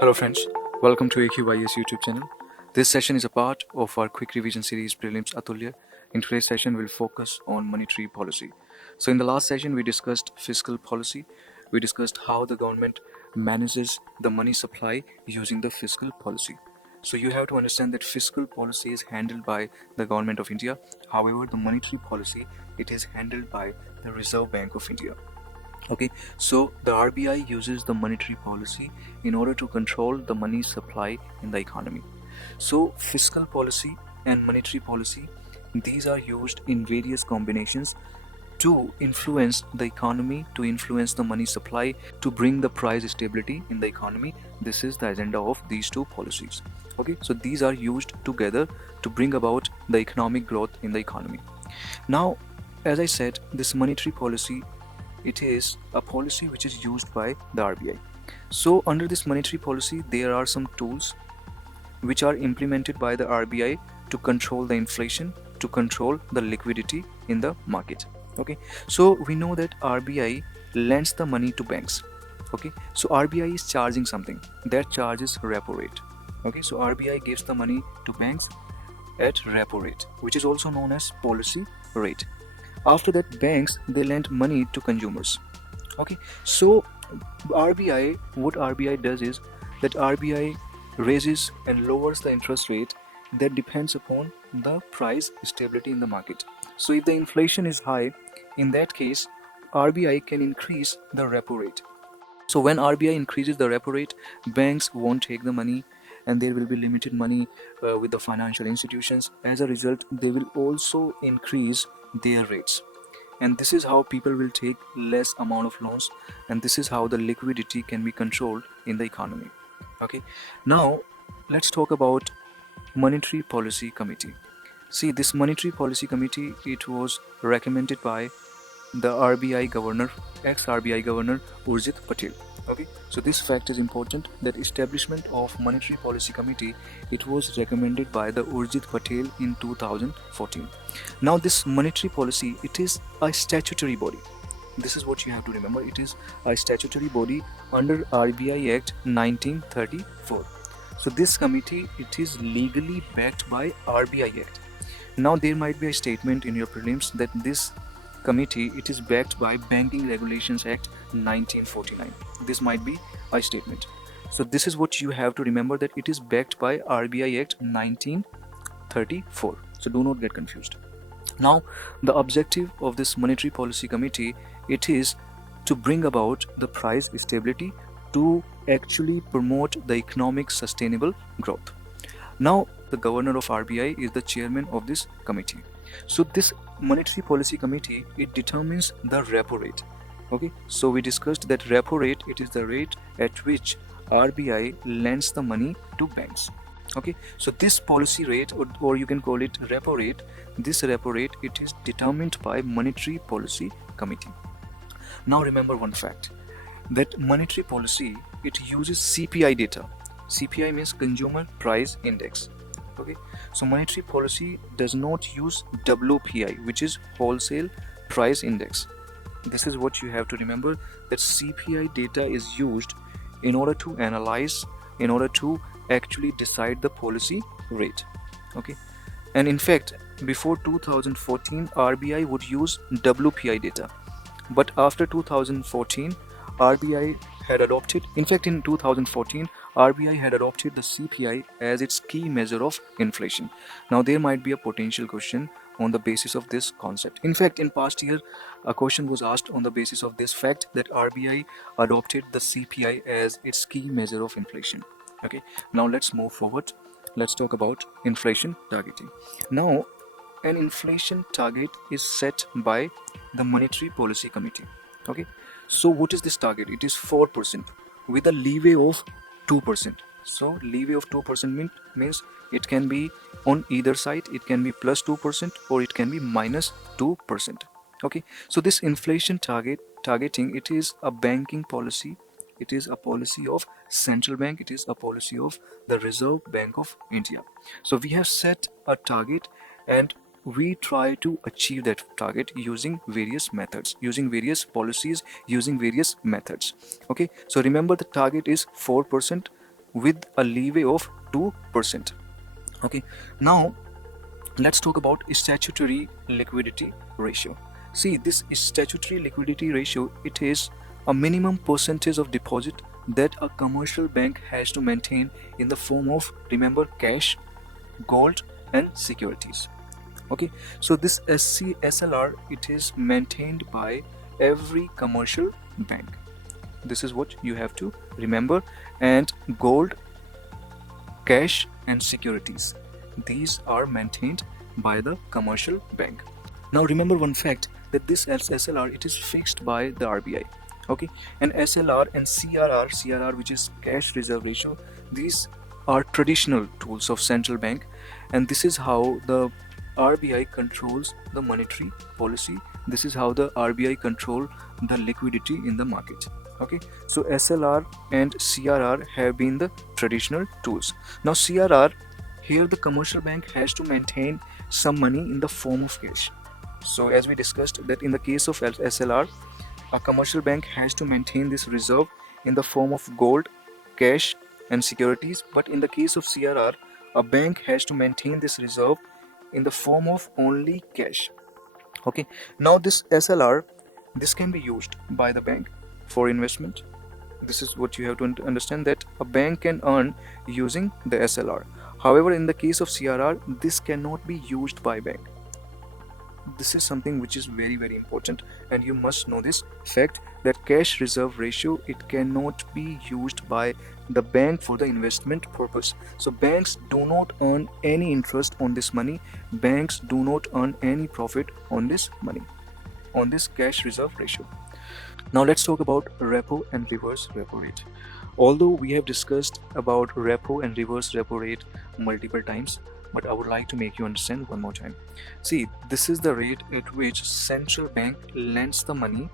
Hello friends, welcome to AQYS YouTube channel. This session is a part of our quick revision series Prelims Atulya. In today's session, we'll focus on monetary policy. So in the last session, we discussed fiscal policy. We discussed how the government manages the money supply using the fiscal policy. So you have to understand that fiscal policy is handled by the government of India. However, the monetary policy, it is handled by the Reserve Bank of India. Okay, so the RBI uses the monetary policy in order to control the money supply in the economy. So fiscal policy and monetary policy, these are used in various combinations to influence the economy, to influence the money supply, to bring the price stability in the economy. This is the agenda of these two policies. Okay, so these are used together to bring about the economic growth in the economy. Now, as I said, this monetary policy, it is a policy which is used by the RBI. So under this monetary policy, there are some tools which are implemented by the RBI to control the inflation, to control the liquidity in the market. Okay, so we know that RBI lends the money to banks. Okay, so RBI is charging something, that charge is repo rate. Okay, so RBI gives the money to banks at repo rate, which is also known as policy rate. After that, banks, they lend money to consumers. Okay, so what RBI does is that RBI raises and lowers the interest rate that depends upon the price stability in the market. So if the inflation is high, in that case, RBI can increase the repo rate. So when RBI increases the repo rate, banks won't take the money, and there will be limited money with the financial institutions. As a result, they will also increase their rates, and this is how people will take less amount of loans, and this is how the liquidity can be controlled in the economy. Okay, now let's talk about monetary policy committee. See, this monetary policy committee, it was recommended by the RBI governor, ex-RBI governor Urjit Patel. Okay, so this fact is important, that establishment of monetary policy committee, it was recommended by the Urjit Patel in 2014. Now this monetary policy, it is a statutory body. This is what you have to remember, it is a statutory body under RBI Act 1934. So this committee, it is legally backed by RBI Act. Now there might be a statement in your prelims that this committee, it is backed by Banking Regulations Act 1949. This might be a statement. So this is what you have to remember, that it is backed by RBI Act 1934. So do not get confused. Now the objective of this monetary policy committee, it is to bring about the price stability, to actually promote the economic sustainable growth. Now the governor of RBI is the chairman of this committee. So this monetary policy committee, it determines the repo rate. Okay, so we discussed that repo rate, it is the rate at which RBI lends the money to banks. Okay, so this policy rate, or you can call it repo rate, this repo rate, it is determined by monetary policy committee. Now remember one fact, that monetary policy, it uses CPI data. CPI means Consumer Price Index. Okay, so monetary policy does not use WPI, which is Wholesale Price Index. This is what you have to remember, that CPI data is used in order to analyze, in order to actually decide the policy rate. Okay, and in fact, before 2014, RBI would use WPI data, but after 2014, RBI had adopted, in fact in 2014, RBI had adopted the CPI as its key measure of inflation. Now there might be a potential question on the basis of this concept. In fact, in past year, a question was asked on the basis of this fact, that RBI adopted the CPI as its key measure of inflation. Okay, now let's move forward. Let's talk about inflation targeting. Now, an inflation target is set by the monetary policy committee. Okay, so what is this target? It is 4% with a leeway of 2%. So leeway of 2% means it can be on either side, it can be plus 2% or it can be minus 2%. Okay, so this inflation targeting, it is a banking policy, it is a policy of central bank, it is a policy of the Reserve Bank of India. So we have set a target, and we try to achieve that target using various methods, using various policies, using various methods. Okay, so remember, the target is 4% with a leeway of 2%. Okay, now let's talk about statutory liquidity ratio. See, this statutory liquidity ratio, it is a minimum percentage of deposit that a commercial bank has to maintain in the form of, remember, cash, gold and securities. Okay, so this SLR, it is maintained by every commercial bank. This is what you have to remember. And gold, cash and securities, these are maintained by the commercial bank. Now remember one fact, that this SLR, it is fixed by the RBI. Okay, and SLR and CRR, which is cash reserve ratio, these are traditional tools of central bank, and this is how the RBI controls the monetary policy. This is how the RBI control the liquidity in the market. Okay, so SLR and CRR have been the traditional tools. Now CRR, here the commercial bank has to maintain some money in the form of cash. So as we discussed, that in the case of SLR, a commercial bank has to maintain this reserve in the form of gold, cash and securities. But in the case of CRR, a bank has to maintain this reserve in the form of only cash. Okay, now this SLR, this can be used by the bank for investment. This is what you have to understand, that a bank can earn using the SLR. However, in the case of CRR, this cannot be used by bank. This is something which is very, very important, and you must know this fact, that cash reserve ratio, it cannot be used by the bank for the investment purpose. So banks do not earn any interest on this money. Banks do not earn any profit on this money, on this cash reserve ratio. Now let's talk about repo and reverse repo rate. Although we have discussed about repo and reverse repo rate multiple times, but I would like to make you understand one more time. See, this is the rate at which central bank lends the money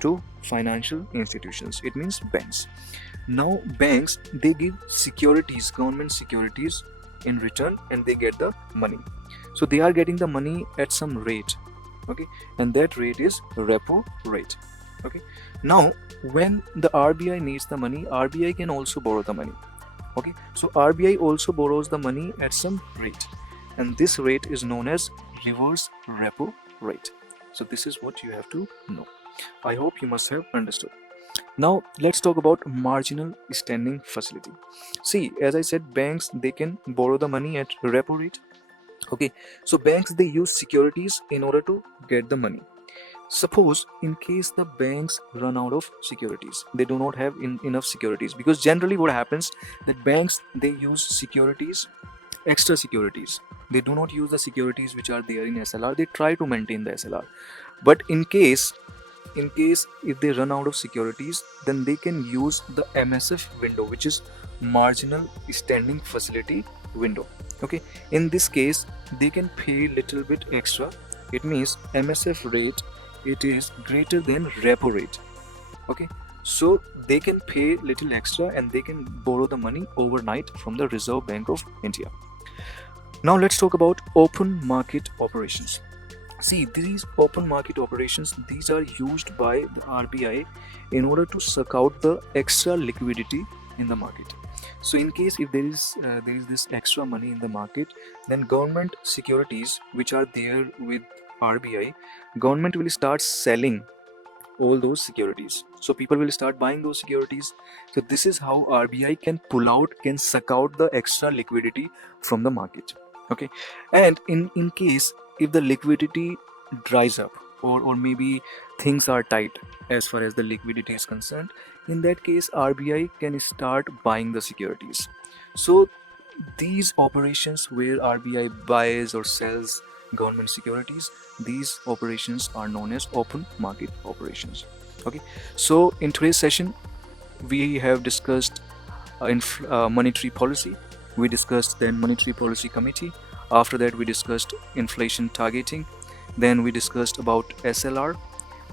to financial institutions. It means banks. Now banks, they give securities, government securities in return, and they get the money. So they are getting the money at some rate. Okay, and that rate is repo rate. Okay, now when the RBI needs the money, RBI can also borrow the money. Okay, so RBI also borrows the money at some rate, and this rate is known as reverse repo rate. So this is what you have to know. I hope you must have understood. Now let's talk about marginal standing facility. See, as I said, banks, they can borrow the money at repo rate. Okay, so banks, they use securities in order to get the money. Suppose in case the banks run out of securities, they do not have enough securities, because generally what happens, that banks, they use securities, extra securities. They do not use the securities which are there in SLR. They try to maintain the SLR. But in case if they run out of securities, then they can use the MSF window, which is marginal standing facility window. Okay, in this case they can pay little bit extra. It means MSF rate, it is greater than repo rate. Okay, so they can pay little extra and they can borrow the money overnight from the Reserve Bank of India. Now let's talk about open market operations. See, these open market operations, these are used by the RBI in order to suck out the extra liquidity in the market. So in case if there is this extra money in the market, then government securities which are there with RBI, government will start selling all those securities. So people will start buying those securities. So this is how RBI can suck out the extra liquidity from the market. Okay, and in case if the liquidity dries up, or maybe things are tight as far as the liquidity is concerned, in that case RBI can start buying the securities. So these operations where RBI buys or sells government securities, these operations are known as open market operations. Okay, so in today's session we have discussed monetary policy. We discussed then monetary policy committee. After that we discussed inflation targeting. Then we discussed about SLR.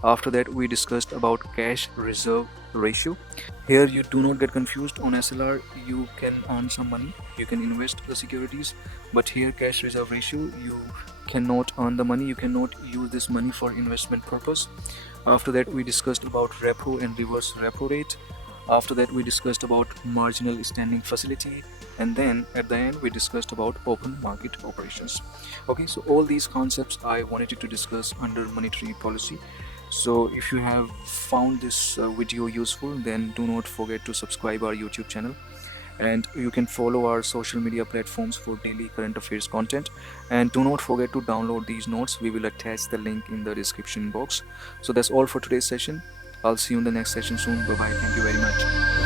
After that we discussed about cash reserve ratio. Here you do not get confused. On SLR you can earn some money, you can invest the securities, but here cash reserve ratio, you cannot earn the money, you cannot use this money for investment purpose. After that we discussed about repo and reverse repo rate. After that, we discussed about marginal standing facility, and then at the end, we discussed about open market operations. Okay, so all these concepts I wanted to discuss under monetary policy. So if you have found this video useful, then do not forget to subscribe our YouTube channel, and you can follow our social media platforms for daily current affairs content. And do not forget to download these notes. We will attach the link in the description box. So that's all for today's session. I'll see you in the next session soon. Bye bye. Thank you very much.